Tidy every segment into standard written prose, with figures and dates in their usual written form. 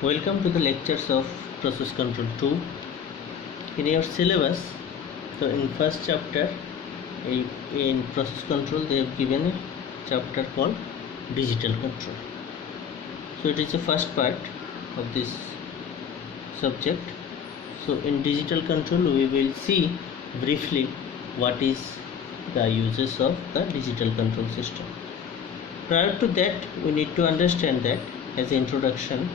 Welcome to the lectures of Process Control 2. In your syllabus, so in first chapter in Process Control they have given a chapter called Digital Control. So it is the first part of this subject. So in Digital Control we will see briefly what is the uses of the digital control system. Prior to that, we need to understand that as introduction,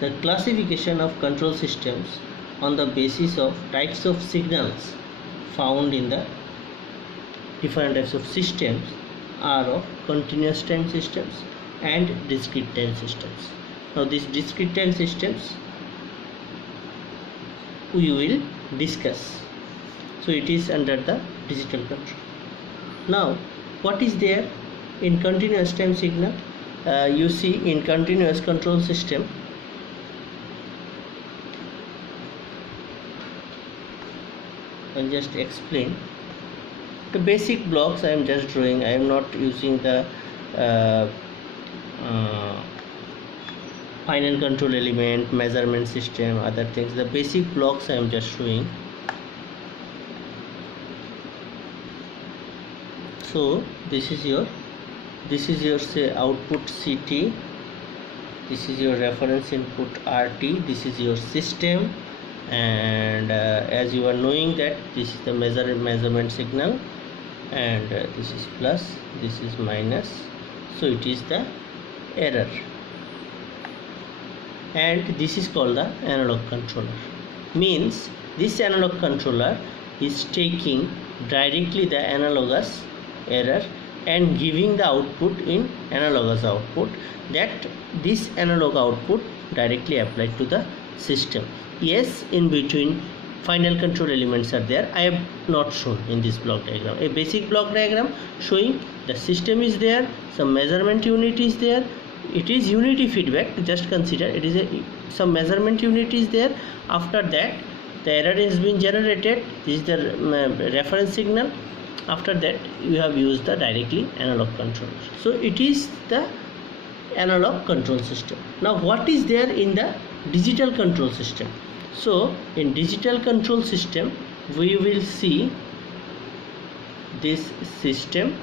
the classification of control systems on the basis of types of signals found in the different types of systems are of continuous time systems and discrete time systems. Now these discrete time systems we will discuss. So it is under the digital control. Now what is there in continuous time signal? You see in continuous control system, I'll just explain the basic blocks. I am just drawing. I am not using the final control element, measurement system, other things. The basic blocks I am just showing. So this is your say output CT, this is your reference input RT, this is your system, and as you are knowing that this is the measurement signal, and this is plus, this is minus, so it is the error, and this is called the analog controller. Means this analog controller is taking directly the analogous error and giving the output in analogous output, that this analog output directly applied to the system. Yes, in between final control elements are there. I have not shown in this block diagram. A basic block diagram showing the system is there, some measurement unit is there. It is unity feedback. Just consider it is some measurement unit is there. After that the error has been generated. This is the reference signal. After that you have used the directly analog control. So it is the analog control system. Now what is there in the digital control system? So in digital control system we will see this system.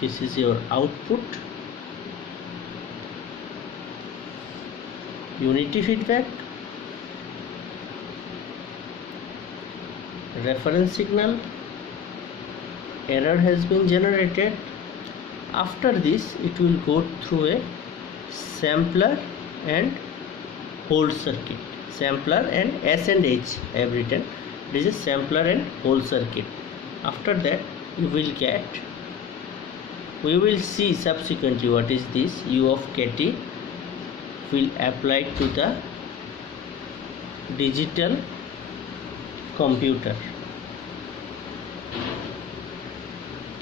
This is your output, unity feedback, reference signal, error has been generated. After this it will go through a sampler and hold circuit. Sampler and S and H I have written. This is sampler and hold circuit. After that we will see subsequently what is this U of KT will apply to the digital computer,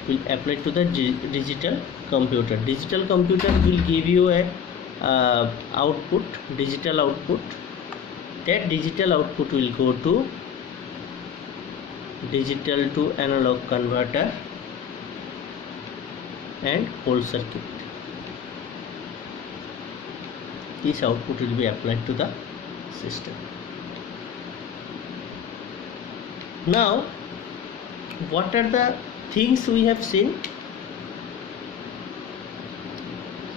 will apply to the digital computer. Digital computer will give you a output, digital output. That digital output will go to digital to analog converter and hold circuit. This output will be applied to the system. Now what are the things we have seen?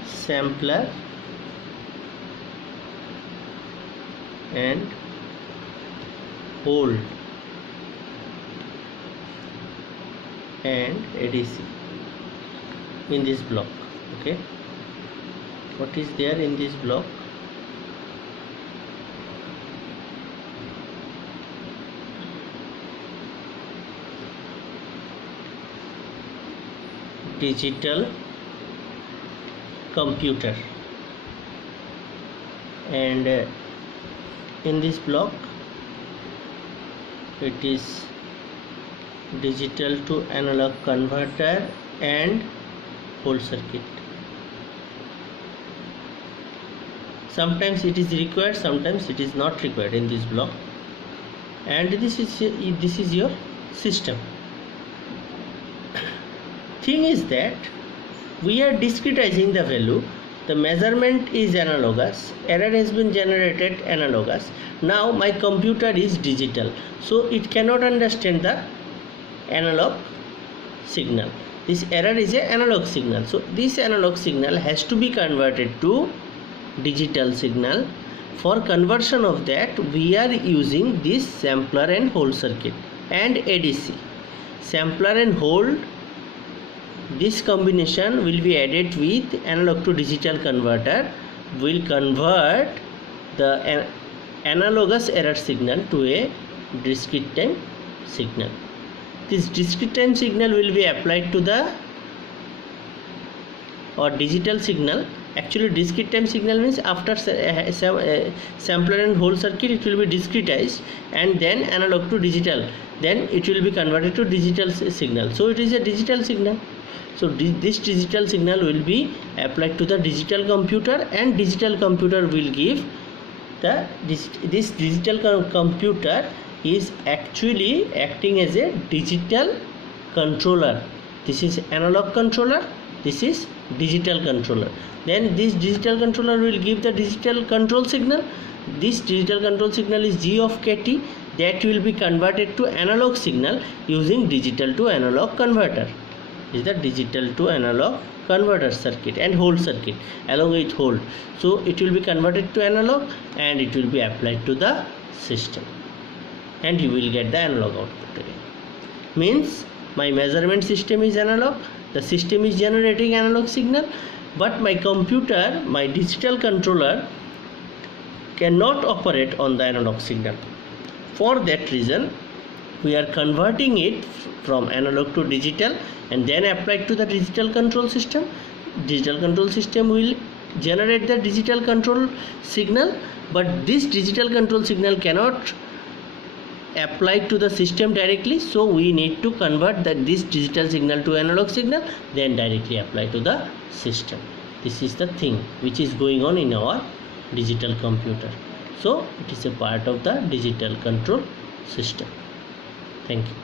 Sampler and hold and ADC in this block. Okay, what is there in this block? Digital computer, and in this block it is digital to analog converter and hold circuit. Sometimes it is required, sometimes it is not required in this block, and this is your system. Thing is that we are discretizing the value the measurement is analogous, error has been generated analogous. Now my computer is digital, so it cannot understand the analog signal. This error is an analog signal, so this analog signal has to be converted to digital signal. For conversion of that, we are using this sampler and hold circuit and ADC. Sampler and hold, this combination will be added with analog to digital converter, will convert the analogous error signal to a discrete time signal. This discrete time signal will be applied to the digital signal. Actually, discrete time signal means after sampler and hold circuit, it will be discretized and then analog to digital, then it will be converted to digital signal. So it is a digital signal. So this digital signal will be applied to the digital computer, and digital computer will give this digital computer is actually acting as a digital controller. This is analog controller, this is digital controller. Then this digital controller will give the digital control signal. This digital control signal is G of KT, that will be converted to analog signal using digital to analog converter. This is the digital to analog converter circuit and hold circuit along with hold. So it will be converted to analog and it will be applied to the system, and you will get the analog output again. Means my measurement system is analog, the system is generating analog signal, but my computer, my digital controller cannot operate on the analog signal. For that reason, we are converting it from analog to digital and then applied to the digital control system. Digital control system will generate the digital control signal, but this digital control signal cannot apply to the system directly, so we need to convert this digital signal to analog signal, then directly apply to the system. This is the thing which is going on in our digital computer. So it is a part of the digital control system. Thank you.